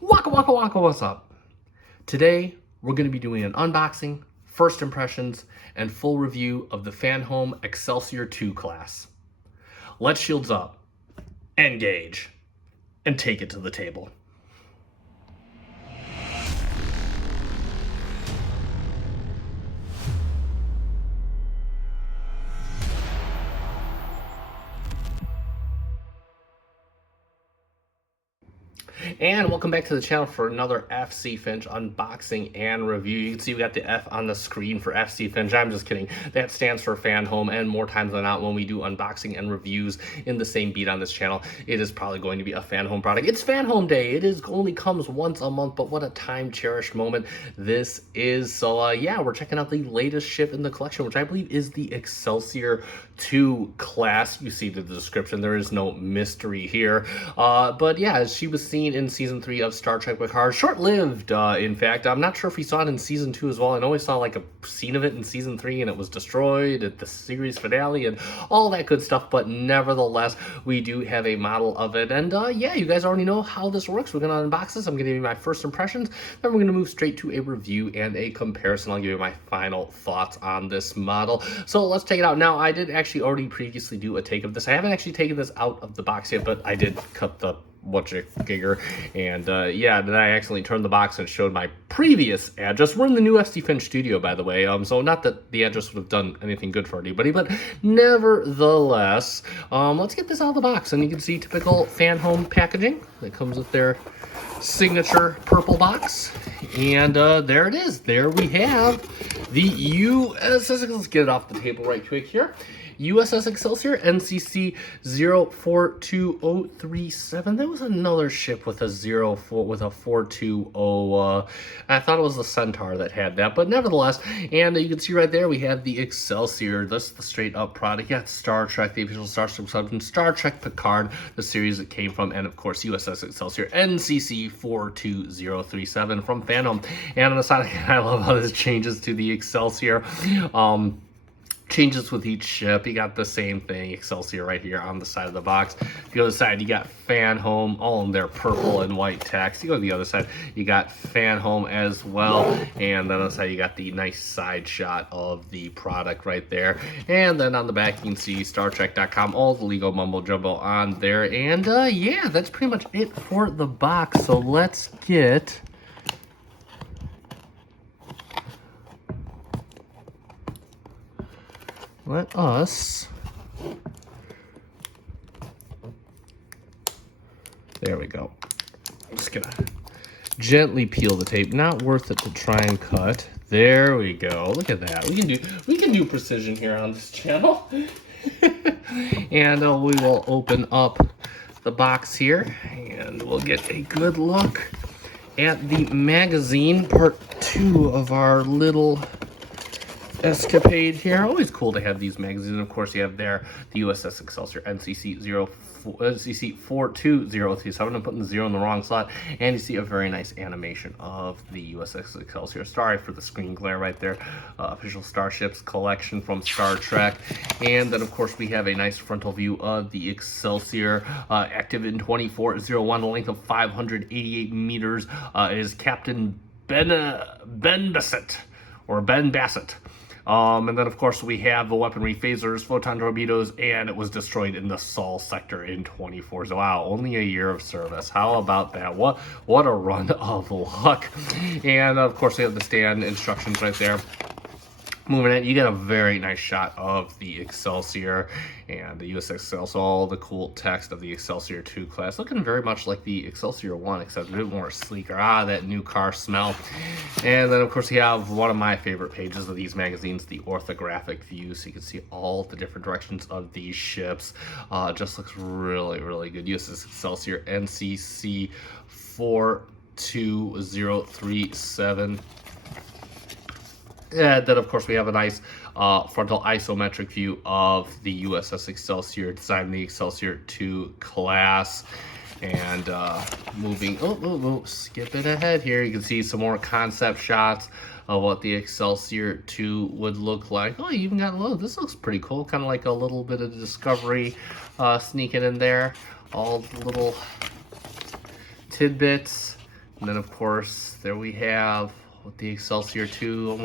Waka waka waka, what's up? Today, we're going to be doing an unboxing, first impressions, and full review of the Fanhome Excelsior II Class. Let's shields up, engage, and take it to the table. And welcome back to the channel for another FC Finch unboxing and review. You can see we got the F on the screen for FC Finch. I'm just kidding. That stands for Fanhome, and more times than not when we do unboxing and reviews in the same beat on this channel, it is probably going to be a Fanhome product. It's Fanhome Day. It only comes once a month, but what a time-cherished moment this is. So yeah, we're checking out the latest ship in the collection, which I believe is the Excelsior II Class. You see the description. There is no mystery here. But yeah, she was seen in season 3 of Star Trek Picard, short-lived in fact. I'm not sure if we saw it in season 2 as well. I know we saw like a scene of it in season 3 and it was destroyed at the series finale and all that good stuff, but nevertheless we do have a model of it. And yeah, you guys already know how this works. We're going to unbox this. I'm going to give you my first impressions, then we're going to move straight to a review and a comparison. I'll give you my final thoughts on this model. So let's take it out. Now, I did actually already previously do a take of this. I haven't actually taken this out of the box yet, but I did cut the whatcha-gigger, and yeah, then I accidentally turned the box and showed my previous address. We're in the new FC Finch studio, by the way, so not that the address would have done anything good for anybody, but nevertheless, let's get this out of the box. And you can see typical Fanhome packaging that comes with their signature purple box, and there it is. There we have the U.S.S. Let's get it off the table right quick here. U.S.S. Excelsior, NCC-42037. There was another ship with a 420. I thought it was the Centaur that had that, but nevertheless. And you can see right there we have the Excelsior. That's the straight up product. Yeah, Star Trek, the official Starship substance, Star Trek Picard, the series it came from, and of course U.S.S. Excelsior, NCC-42037 from Fanhome. And on the side, I love how this changes to the Excelsior. Changes with each ship. You got the same thing, Excelsior right here on the side of the box. The other side, you got Fanhome, all in their purple and white text. You go to the other side, you got Fanhome as well. And then on the side, you got the nice side shot of the product right there. And then on the back, you can see startrek.com, all the legal mumbo jumbo on there. And yeah, that's pretty much it for the box. So let's get there we go. I'm just gonna gently peel the tape. Not worth it to try and cut. There we go. Look at that. We can do precision here on this channel. And we will open up the box here, and we'll get a good look at the magazine, part 2 of our little escapade here. Always cool to have these magazines. And of course, you have there the U.S.S. Excelsior NCC-42037. I'm putting the 0 in the wrong slot, and you see a very nice animation of the U.S.S. Excelsior. Sorry for the screen glare right there. Official Starships collection from Star Trek. And then of course we have a nice frontal view of the Excelsior, active in 2401, a length of 588 meters. Is Captain Ben Bassett, or Ben Bassett. And then, of course, we have the weaponry phasers, photon torpedoes, and it was destroyed in the Sol sector in 24. So, wow, only a year of service. How about that? What a run of luck. And, of course, we have the stand instructions right there. Moving in, you get a very nice shot of the Excelsior and the U.S.S. Excelsior, all the cool text of the Excelsior II Class, looking very much like the Excelsior I, except a bit more sleeker. That new car smell. And then, of course, you have one of my favorite pages of these magazines, the orthographic view, so you can see all the different directions of these ships. Just looks really, really good. U.S.S. Excelsior, NCC-42037. And then, of course, we have a nice frontal isometric view of the U.S.S. Excelsior, designed the Excelsior II Class. And moving, skip it ahead here. You can see some more concept shots of what the Excelsior II would look like. Oh, you even got, this looks pretty cool. Kind of like a little bit of Discovery sneaking in there. All the little tidbits And then, of course, there we have with the Excelsior II,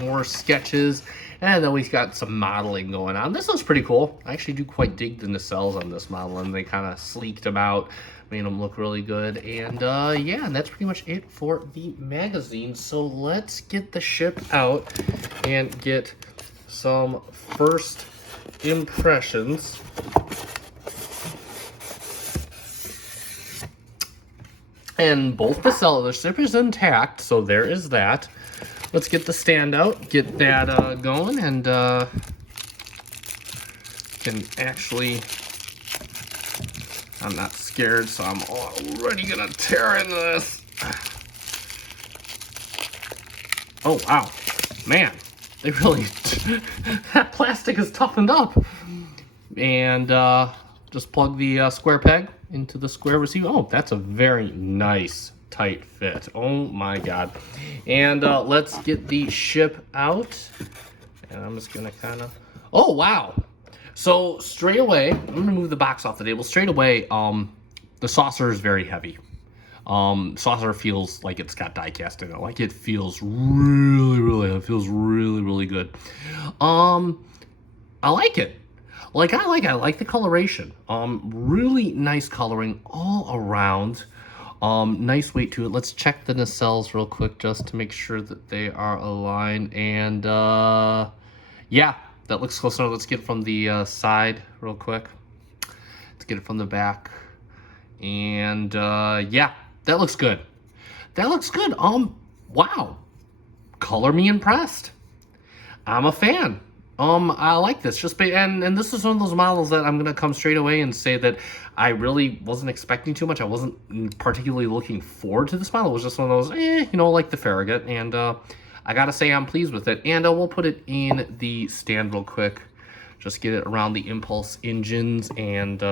more sketches. And then we've got some modeling going on. This looks pretty cool. I actually do quite dig the nacelles on this model, and they kind of sleeked them out, made them look really good. And yeah, and that's pretty much it for the magazine. So let's get the ship out and get some first impressions. And both the ship is intact, so there is that. Let's get the stand out, get that going, and can actually, I'm not scared, so I'm already gonna tear into this. Oh, wow. Man, they really, that plastic is toughened up. And just plug the square peg into the square receiver. Oh, that's a very nice tight fit. Oh my God. And let's get the ship out. And I'm just gonna kind of, oh wow. So straight away, I'm gonna move the box off the table. Straight away, the saucer is very heavy. Saucer feels like it's got die cast in it. Like it feels really good. I like it. I like the coloration. Really nice coloring all around. Nice weight to it. Let's check the nacelles real quick just to make sure that they are aligned. And yeah, that looks close enough. Let's get it from the side real quick. Let's get it from the back. And yeah, that looks good. That looks good. Wow. Color me impressed. I'm a fan. I like this. And this is one of those models that I'm gonna come straight away and say that I really wasn't expecting too much. I wasn't particularly looking forward to this model. It was just one of those, you know, like the Farragut. And I gotta say I'm pleased with it. And we'll put it in the stand real quick. Just get it around the impulse engines, and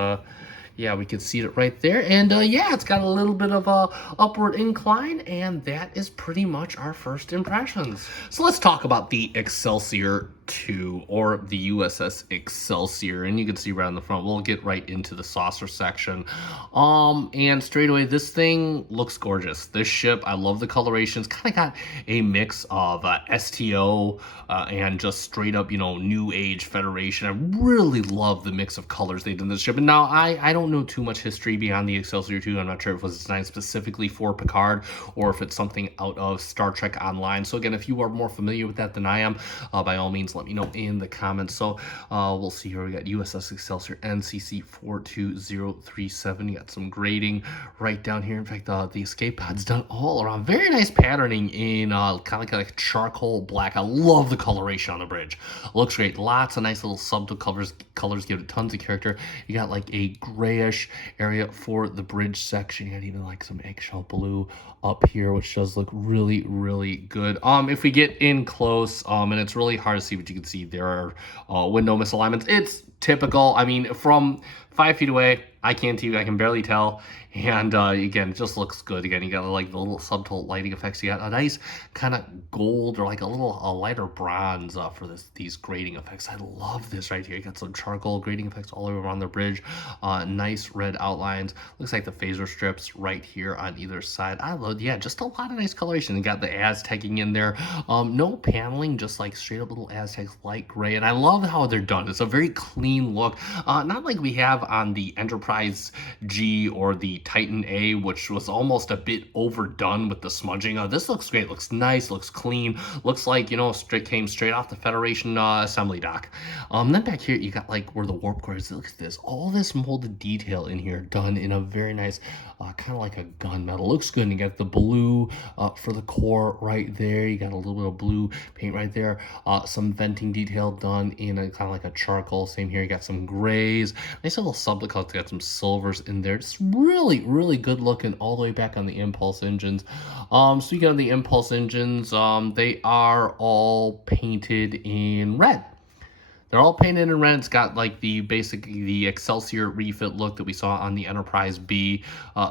yeah, we can see it right there. And yeah, it's got a little bit of a upward incline, and that is pretty much our first impressions. So let's talk about the Excelsior II, or the U.S.S. Excelsior, and you can see right on the front. We'll get right into the saucer section. And straight away, this thing looks gorgeous. This ship, I love the colorations. Kind of got a mix of STO and just straight up, you know, New Age Federation. I really love the mix of colors they did in this ship. And now I don't know too much history beyond the Excelsior II. I'm not sure if it was designed specifically for Picard or if it's something out of Star Trek Online. So again, if you are more familiar with that than I am, by all means, let me know in the comments. So we'll see here. We got U.S.S. Excelsior NCC-42037. You got some grading right down here. In fact, the escape pod's done all around. Very nice patterning in kind of like charcoal black. I love the coloration on the bridge. Looks great. Lots of nice little subtle colors give it tons of character. You got like a grayish area for the bridge section. You got even like some eggshell blue up here, which does look really good. If we get in close, and it's really hard to see, but you can see there are window misalignments. It's typical. I mean, from 5 feet away, I can barely tell. And again, it just looks good. Again, you got like the little subtle lighting effects. You got a nice kind of gold or like a lighter bronze for these grading effects. I love this right here. You got some charcoal grading effects all over around the bridge. Nice red outlines. Looks like the phaser strips right here on either side. I love, yeah, just a lot of nice coloration. You got the Aztecing in there. No paneling, just like straight up little Aztecs, light gray. And I love how they're done. It's a very clean look. Not like we have on the Enterprise G or the Titan A, which was almost a bit overdone with the smudging. This looks great. Looks nice. Looks clean. Looks like, you know, came straight off the Federation assembly dock. Then back here, you got like where the warp core is. Look at this. All this molded detail in here done in a very nice, kind of like a gunmetal. Looks good. And you got the blue for the core right there. You got a little bit of blue paint right there. Some venting detail done in a kind of like a charcoal. Same here. You got some grays. Nice little subcolors. Got some silvers in there. Just really good looking all the way back on the impulse engines. So you got the impulse engines. They are all painted in red. They're all painted in red. It's got like the Excelsior refit look that we saw on the Enterprise B.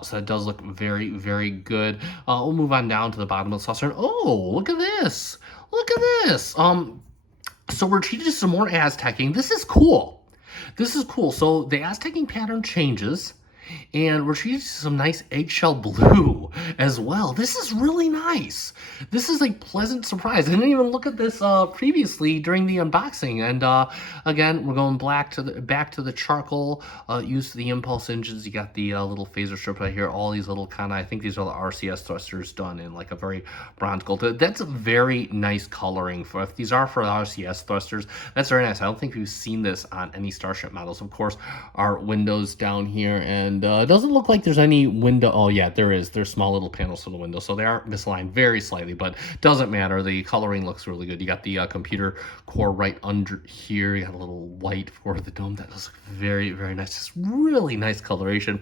So that does look very good. We'll move on down to the bottom of the saucer. Oh, look at this. Look at this. So we're treated to some more Aztecing. This is cool. This is cool. So the Aztecing pattern changes. And we're treated to some nice eggshell blue as well. This is really nice. This is a pleasant surprise. I didn't even look at this previously during the unboxing. And again, we're going back to the charcoal used to the impulse engines. You got the little phaser strip right here. All these little kind of, I think these are the RCS thrusters done in like a very bronze gold. That's a very nice coloring for, if these are for RCS thrusters, that's very nice. I don't think we've seen this on any Starship models. Of course, our windows down here, and it doesn't look like there's any window. Oh yeah, there is. There's small little panels for the window, so they are misaligned very slightly, but doesn't matter. The coloring looks really good. You got the computer core right under here. You got a little white for the dome. That looks very, very nice. Just really nice coloration.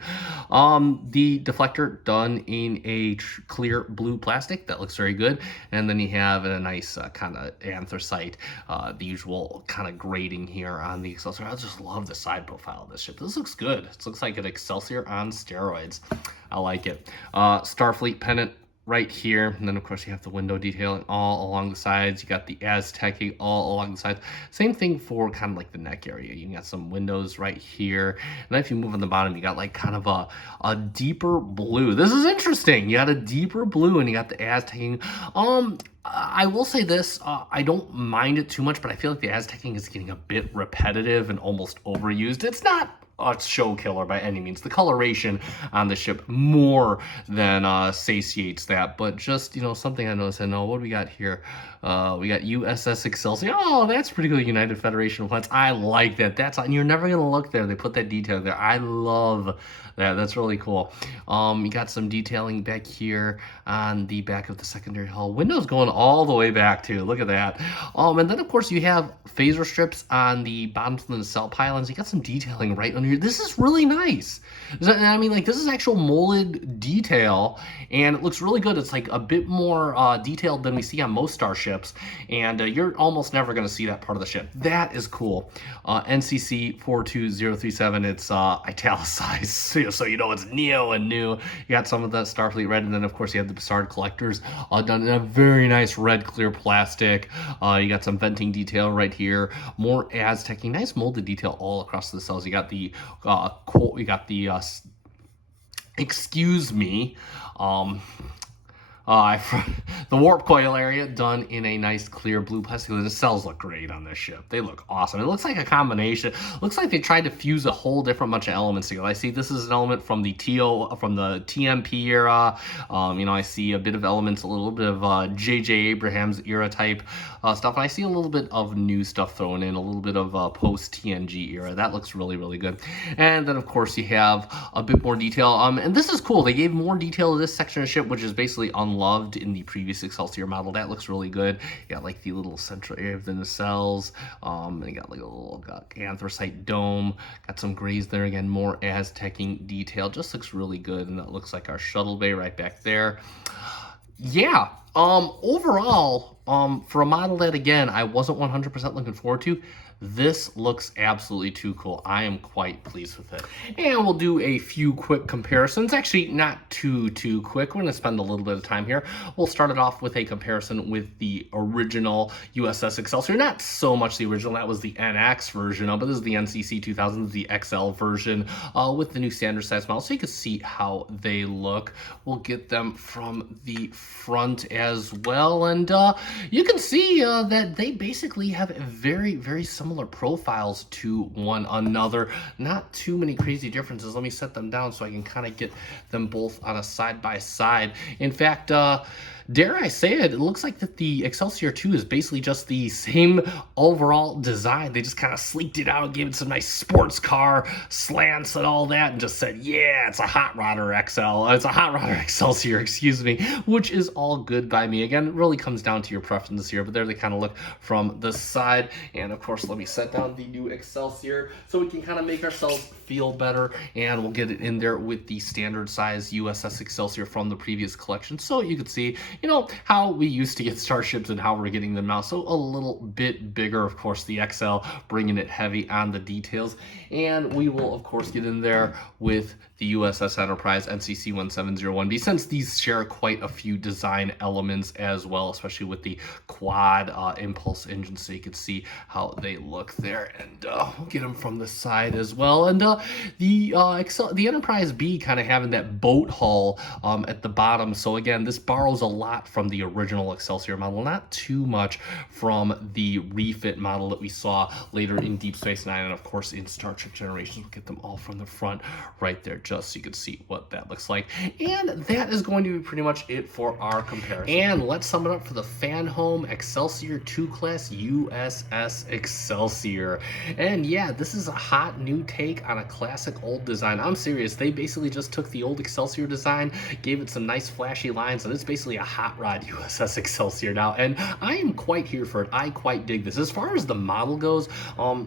The deflector done in a clear blue plastic. That looks very good. And then you have a nice kind of anthracite, the usual kind of grading here on the Excelsior. I just love the side profile of this ship. This looks good. It looks like an Excelsior on steroids. I like it. Starfleet pennant right here, and then of course you have the window detailing all along the sides. You got the Aztec all along the sides. Same thing for kind of like the neck area. You got some windows right here, and then if you move on the bottom, you got like kind of a deeper blue. This is interesting. You got a deeper blue, and you got the Aztec. I will say this, I don't mind it too much, but I feel like the Aztec is getting a bit repetitive and almost overused. It's not a show killer by any means. The coloration on the ship more than satiates that, but just, you know, something I noticed. And what do we got here? We got U.S.S. Excelsior. Oh, that's pretty good. United Federation of Planets. I like that. That's, and you're never gonna look there. They put that detail there. I love that. That's really cool. You got some detailing back here on the back of the secondary hull. Windows going all the way back too. Look at that. And then of course you have phaser strips on the bottoms of the nacelle pylons. You got some detailing right under here. This is really nice. I mean, like, this is actual molded detail, and it looks really good. It's like a bit more detailed than we see on most starships, and you're almost never going to see that part of the ship. That is cool. NCC-42037, it's italicized, so you know it's neo and new. You got some of that Starfleet red, and then of course you have the Bessard collectors done in a very nice red clear plastic. You got some venting detail right here, more Aztec, nice molded detail all across the cells. You got the excuse me, the warp coil area done in a nice clear blue plastic. The cells look great on this ship. They look awesome. It looks like a combination. Looks like they tried to fuse a whole different bunch of elements together. I see this is an element from the TMP era. You know, I see a bit of elements, a little bit of J.J. Abrams era type stuff. And I see a little bit of new stuff thrown in, a little bit of post-TNG era. That looks really, really good. And then, of course, you have a bit more detail. And this is cool. They gave more detail to this section of the ship, which is basically unloved in the previous Excelsior model. That looks really good. You got like the little central area of the nacelles. And you got like a little anthracite dome. Got some grays there. Again, more Aztec-ing detail. Just looks really good. And that looks like our shuttle bay right back there. Yeah. Overall, for a model that, again, I wasn't 100% looking forward to, this looks absolutely too cool. I am quite pleased with it. And we'll do a few quick comparisons. Actually, not too quick. We're going to spend a little bit of time here. We'll start it off with a comparison with the original U.S.S. Excelsior. Not so much the original. That was the NX version, but this is the NCC-2000, the XL version with the new standard size model. So you can see how they look. We'll get them from the front as well. And you can see that they basically have very, very similar profiles to one another. Not too many crazy differences. Let me set them down so I can kind of get them both on a side by side. In fact, dare I say it, it looks like that the Excelsior II is basically just the same overall design. They just kind of sleeked it out, gave it some nice sports car slants and all that, and just said, yeah, it's a hot rodder XL. It's a hot rodder Excelsior, excuse me, which is all good by me. Again, it really comes down to your preferences here, but there they kind of look from the side. And of course, let me set down the new Excelsior so we can kind of make ourselves feel better, and we'll get it in there with the standard size U.S.S. Excelsior from the previous collection. So you can see, you know, how we used to get starships and how we're getting them now. So a little bit bigger, of course, the XL bringing it heavy on the details. And we will, of course, get in there with the U.S.S. Enterprise NCC-1701B, since these share quite a few design elements as well, especially with the quad impulse engine, so you can see how they look there. And we'll get them from the side as well. And the Enterprise B kind of having that boat hull at the bottom. So again, this borrows a lot from the original Excelsior model, not too much from the refit model that we saw later in Deep Space Nine, and of course in Star Trek Generations. We'll get them all from the front right there, just so you can see what that looks like. And that is going to be pretty much it for our comparison. And let's sum it up for the Fanhome Excelsior II Class U.S.S. Excelsior. And yeah, this is a hot new take on a classic old design. I'm serious. They basically just took the old Excelsior design, gave it some nice flashy lines, and it's basically a hot rod U.S.S. Excelsior now. And I am quite here for it. I quite dig this. As far as the model goes,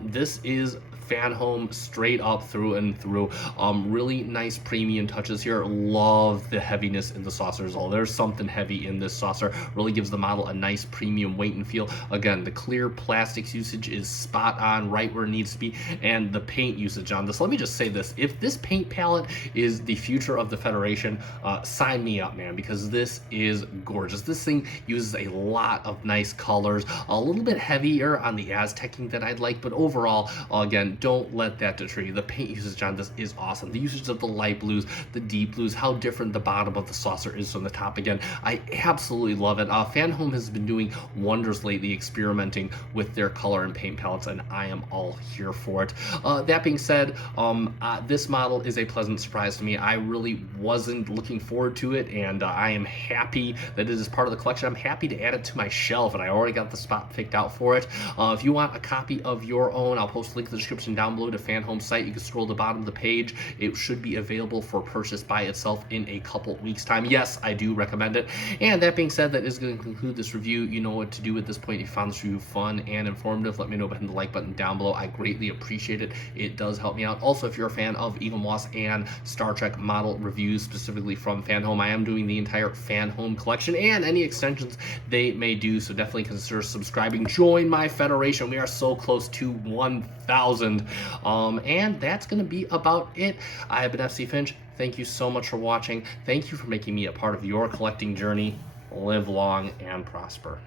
this is Fanhome straight up through and through. Really nice premium touches here. Love the heaviness in the saucer as well. There's something heavy in this saucer. Really gives the model a nice premium weight and feel. Again, the clear plastics usage is spot on, right where it needs to be, and the paint usage on this. Let me just say this. If this paint palette is the future of the Federation, sign me up, man, because this is gorgeous. This thing uses a lot of nice colors, a little bit heavier on the Aztecing than I'd like, but overall, again, don't let that deter you. The paint usage on this is awesome. The usage of the light blues, the deep blues, how different the bottom of the saucer is from the top. Again, I absolutely love it. Fanhome has been doing wonders lately, experimenting with their color and paint palettes, and I am all here for it. That being said, this model is a pleasant surprise to me. I really wasn't looking forward to it, and I am happy that it is part of the collection. I'm happy to add it to my shelf, and I already got the spot picked out for it. If you want a copy of your own, I'll post a link in the description down below to Fanhome site. You can scroll to the bottom of the page. It should be available for purchase by itself in a couple weeks time. Yes, I do recommend it. And that being said, that is going to conclude this review. You know what to do at this point. If you found this review fun and informative, let me know by hitting the like button down below. I greatly appreciate it. It does help me out. Also, if you're a fan of Even Moss and Star Trek model reviews, specifically from Fanhome, I am doing the entire Fanhome collection and any extensions they may do, so definitely consider subscribing. Join my Federation. We are so close to 1,000. And that's going to be about it. I have been FC Finch. Thank you so much for watching. Thank you for making me a part of your collecting journey. Live long and prosper.